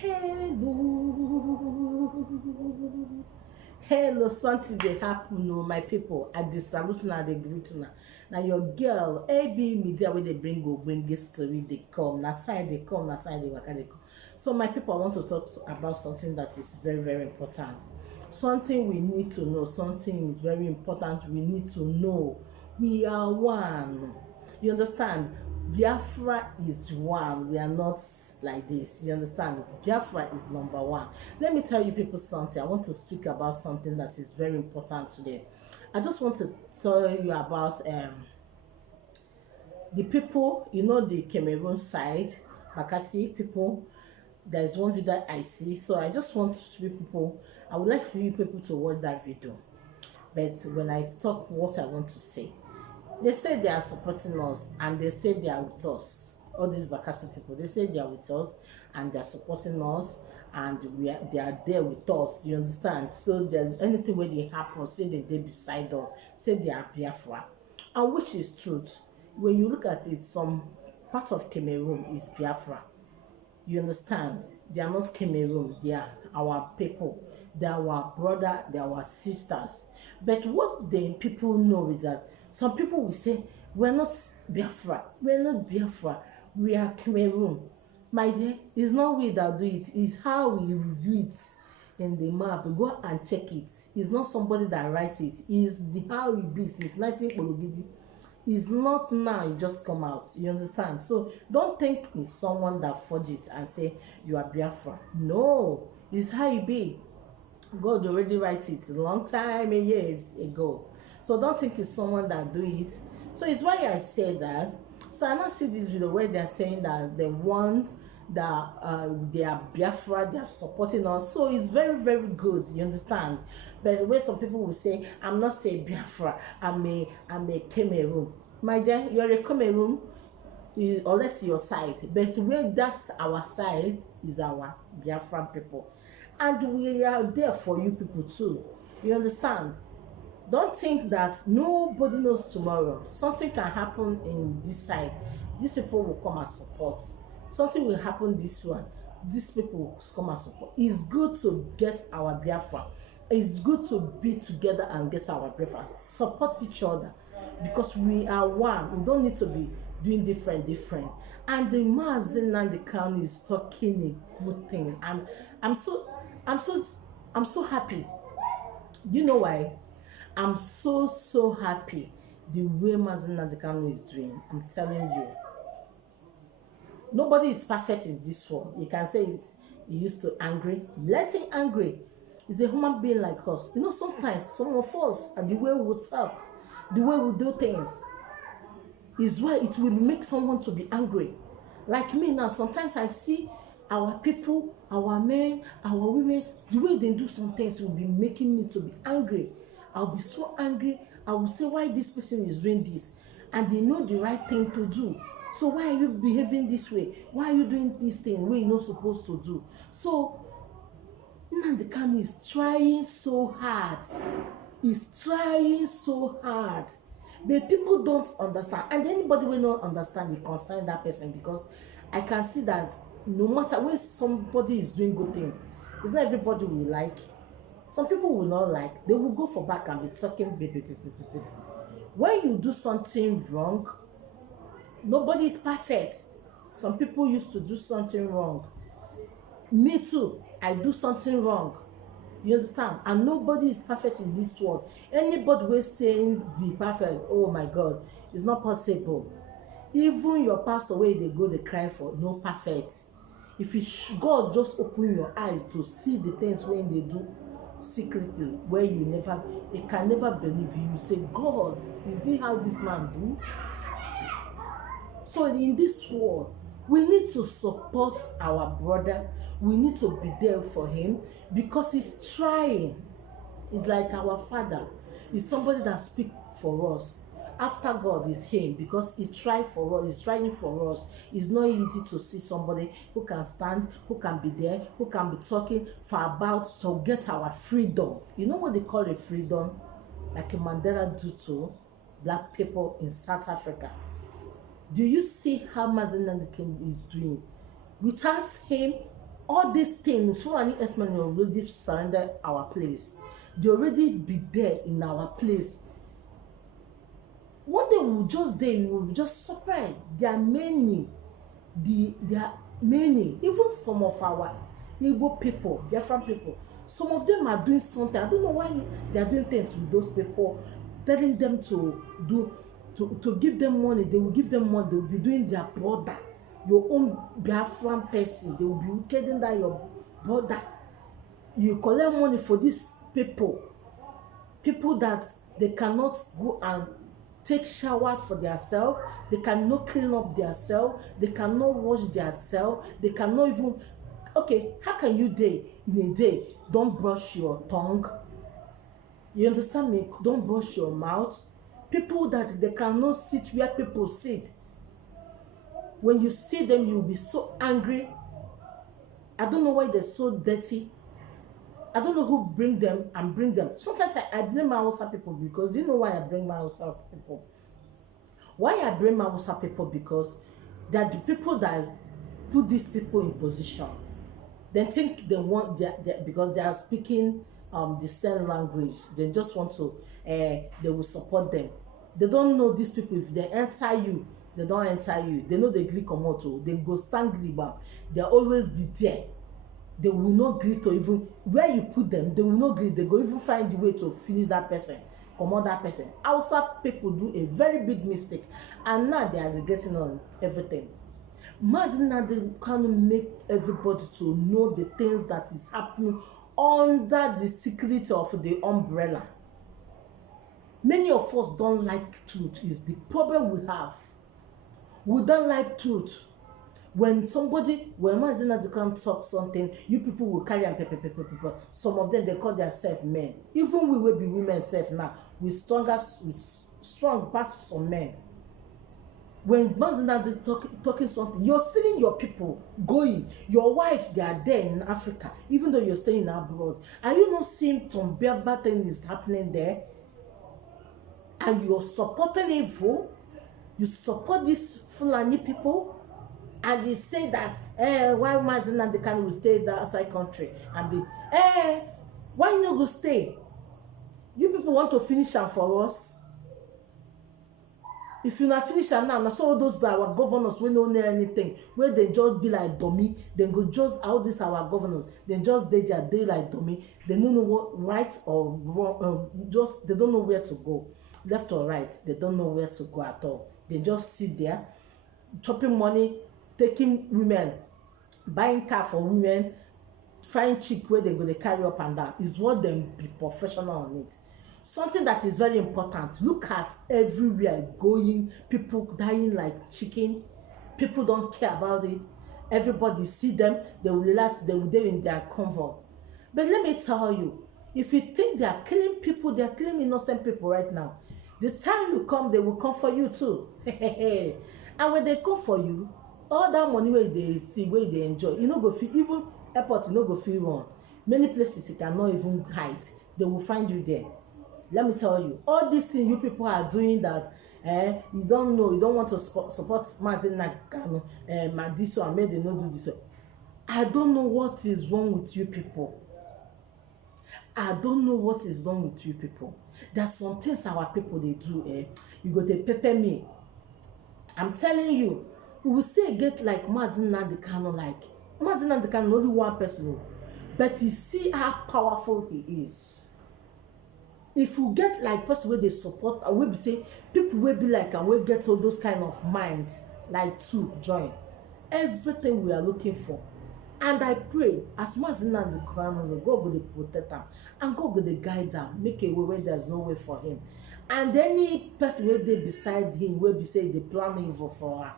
Hello. Hello, something dey happen, oh, my people. I dey salute una, I dey greet una. Na your girl, AB Media, wey dey bring ogbonge story dey come. Na side dey come, na side dey waka dey come. So, my people, I want to talk about something that is very, very important. Something we need to know, something is very important we need to know. We are one. You understand? Biafra is one. We are not like this. You understand? Biafra is number one. Let me tell you people something. I want to speak about something that is very important today. I just want to tell you about the people, you know, the Cameroon side, Bakassi people. There is one video I see. So I just want you people, I would like for you people to watch that video. But when I talk what I want to say, they say they are supporting us and they say they are with us. All these Bakassi people, they say they are with us and they are supporting us and they are there with us. You understand? So there's anything where they happen, say they beside us, say they are Biafra, and which is truth. When you look at it, some part of Cameroon is Biafra. You understand? They are not Cameroon. They are our people. They are our brother. They are our sisters. But what the people know is that some people will say, we're not Biafra. We're not Biafra. We are Cameroon. My dear, it's not we that do it. It's how we review it in the map. Go and check it. It's not somebody that writes it. It's the how it be. It's nothing Ologidi. It's not now you just come out. You understand? So don't think it's someone that forged it and say you are Biafra. No, it's how it be. God already write it a long time, years ago. So don't think it's someone that do it. So it's why I say that. So I now see this video where they're saying that they want that they are Biafra, they are supporting us. So it's very, very good, you understand? But where some people will say, I'm not saying Biafra, I'm a Cameroon. My dear, you're a Cameroon, unless your side. But where that's our side is our Biafran people. And we are there for you people too. You understand? Don't think that nobody knows tomorrow. Something can happen in this side. These people will come and support. Something will happen this one. These people will come and support. It's good to get our Biafra. It's good to be together and get our Biafra. Support each other because we are one. We don't need to be doing different. And the Mazi Nnamdi Kanu is talking a good thing. And I'm so happy. You know why? I'm so happy the way Mazi Nnamdi Kanu is doing. I'm telling you. Nobody is perfect in this world. You can say he used to angry. Let him angry. He's a human being like us. You know, sometimes some of us and the way we talk, the way we do things, is why it will make someone to be angry. Like me now, sometimes I see our people, our men, our women, the way they do some things will be making me to be angry. I'll be so angry. I will say, why this person is doing this? And they know the right thing to do. So why are you behaving this way? Why are you doing this thing where you're not supposed to do? So Nnamdi Kanu is trying so hard. He's trying so hard. But people don't understand. And anybody will not understand, you concern that person, because I can see that no matter where somebody is doing good thing, it's not everybody will like. Some people will not like. They will go for back and be talking. When you do something wrong, nobody is perfect. Some people used to do something wrong. Me too. I do something wrong. You understand? And nobody is perfect in this world. Anybody will saying be perfect, oh my God, it's not possible. Even your pastor where they go, they cry for no perfect. If God just open your eyes to see the things when they do secretly, where you can never believe you say, God, is it how this man do? So in this world, we need to support our brother. We need to be there for him because he's trying. He's like our father. He's somebody that speaks for us. After God is him, because he tried for us, he's trying for us. It's not easy to see somebody who can stand, who can be there, who can be talking for about to get our freedom. You know what they call a freedom? Like a Mandela do to black people in South Africa. Do you see how Mazi Nnamdi Kanu is doing? Without him, All these things, so many S-men already surrender our place. They already be there in our place. One day we will just there, we will be just surprised. There are many, there are many, even some of our Igbo people, Biafran people, some of them are doing something. I don't know why they are doing things with those people, telling them to do, to give them money. They will give them money. They will be doing their brother, your own Biafran person. They will be wickeding that your brother. You collect money for these people that they cannot go and take shower for themselves, they cannot clean up themselves, they cannot wash themselves, they cannot even, okay, how can you day in a day don't brush your tongue? You understand me? Don't brush your mouth. People that they cannot sit where people sit. When you see them, you'll be so angry. I don't know why they're so dirty. I don't know who bring them and bring them. Sometimes I blame my Hausa people, because do you know why I bring my Hausa people? Why I bring my Hausa people? Because they are the people that put these people in position. They think they want because they are speaking the same language. They just want to they will support them. They don't know these people. If they enter you, they don't enter you. They know they gree komoto. They go stand gree. They always be there. They will not agree to even where you put them. They will not agree. They go even find the way to finish that person, command that person. Hausa people do a very big mistake, and now they are regretting on everything. Imagine now they can make everybody to know the things that is happening under the secret of the umbrella. Many of us don't like truth. Is the problem we have. We don't like truth. When Mazina they can talk something, you people will carry and people. Some of them they call themselves men. Even we will be women self now. We strong past some men. When Mazina is talking something, you're seeing your people going. Your wife, they are there in Africa, even though you're staying abroad. Are you not seeing some bad things happening there? And you're supporting evil. You support these Fulani people. And they say that, why Mazina they can stay in the outside country and be, why you no go stay? You people want to finish them for us? If you not finish them now, na so all those that our governors we don't know anything, where they just be like dummy, then go just all these our governors, they just they day like dummy, they don't know what right or wrong, just they don't know where to go, left or right, they don't know where to go at all. They just sit there, chopping money, taking women, buying car for women, find cheap where they go to carry up and down is what them be professional on it. Something that is very important. Look at everywhere going, people dying like chicken. People don't care about it. Everybody see them, they will relax, they will be in their comfort. But let me tell you, if you think they are killing people, they are killing innocent people right now. The time will come, they will come for you too. And when they come for you, all that money where they see, where they enjoy, you know, go feel even airport, you know, go feel one. Many places you cannot even hide. They will find you there. Let me tell you, all these things you people are doing that, you don't know, you don't want to support Mazina Kanu, this one, maybe they not do this one. I don't know what is wrong with you people. I don't know what is wrong with you people. There's some things our people they do. You go to pepper me. I'm telling you, we will say get like Mazina Kanu, like Mazina Kanu, only one person, but you see how powerful he is. If you get like person where they support, and we say people will be like, and we get all those kind of minds like to join everything we are looking for. And I pray as Mazina Kanu, God will protect them and God will guide them, make a way where there's no way for him. And any person where they beside him will be say they plan evil for her,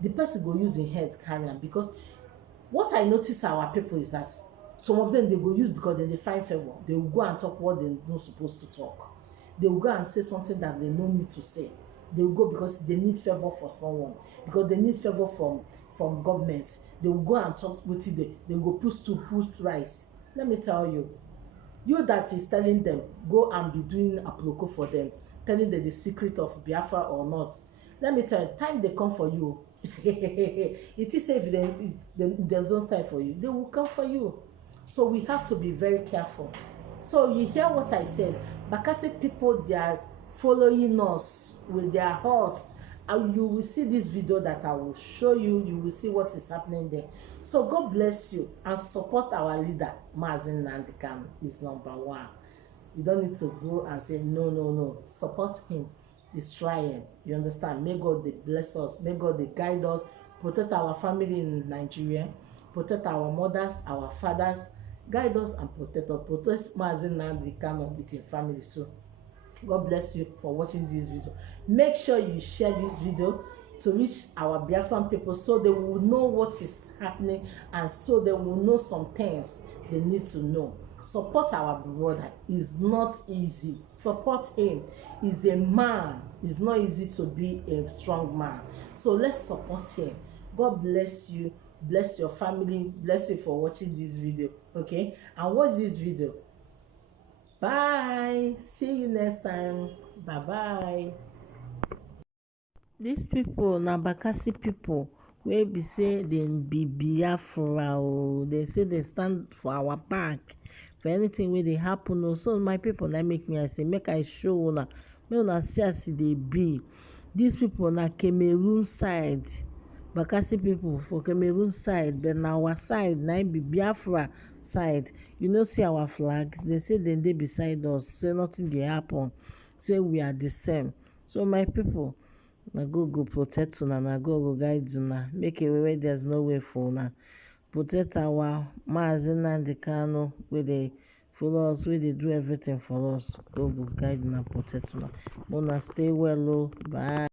the person go use his head carry him. Because what I notice our people is that some of them they go use because then they find favor. They will go and talk what they're not supposed to talk. They will go and say something that they don't need to say. They will go because they need favor for someone, because they need favor from government. They will go and talk with it. They go push rice. Let me tell you, you that is telling them go and be doing a proko for them, telling them the secret of Biafra or not. Let me tell you, time they come for you, It is if they don't time for you, they will come for you. So we have to be very careful. So you hear what I said. Bakassi people, they are following us with their hearts, and you will see this video that I will show you. You will see what is happening there. So God bless you and support our leader. Mazi Nnamdi Kanu is number one. You don't need to go and say no, no, no. Support him. He's trying. You understand? May God they bless us. May God they guide us. Protect our family in Nigeria. Protect our mothers, our fathers. Guide us and protect us. Protect Mazi Nnamdi Kanu with his family too. God bless you for watching this video. Make sure you share this video to reach our Biafran people so they will know what is happening, and so they will know some things they need to know. Support our brother. It's not easy. Support him. He's a man. It's not easy to be a strong man. So let's support him. God bless you. Bless your family. Bless you for watching this video. Okay? And watch this video. Bye. See you next time. Bye bye. These people na Bakassi people wey be say dem be Biafra o. They say they stand for our back for anything wey dey happen o. So my people na make me I say make I show una, make una see as e dey be. These people na Cameroon side. Bakassi people for Cameroon side, but na our side na im be Biafra side. You know, see our flags, they say dem dey beside us, say nothing dey happen, say we are the same. So my people, na God go protect una, na God go guide una, make a way where there's no way for una. Protect our Mazi Nnamdi Kanu wey dey follow us, wey dey do everything for us. God go guide una, protect una. Una stay well o. Bye.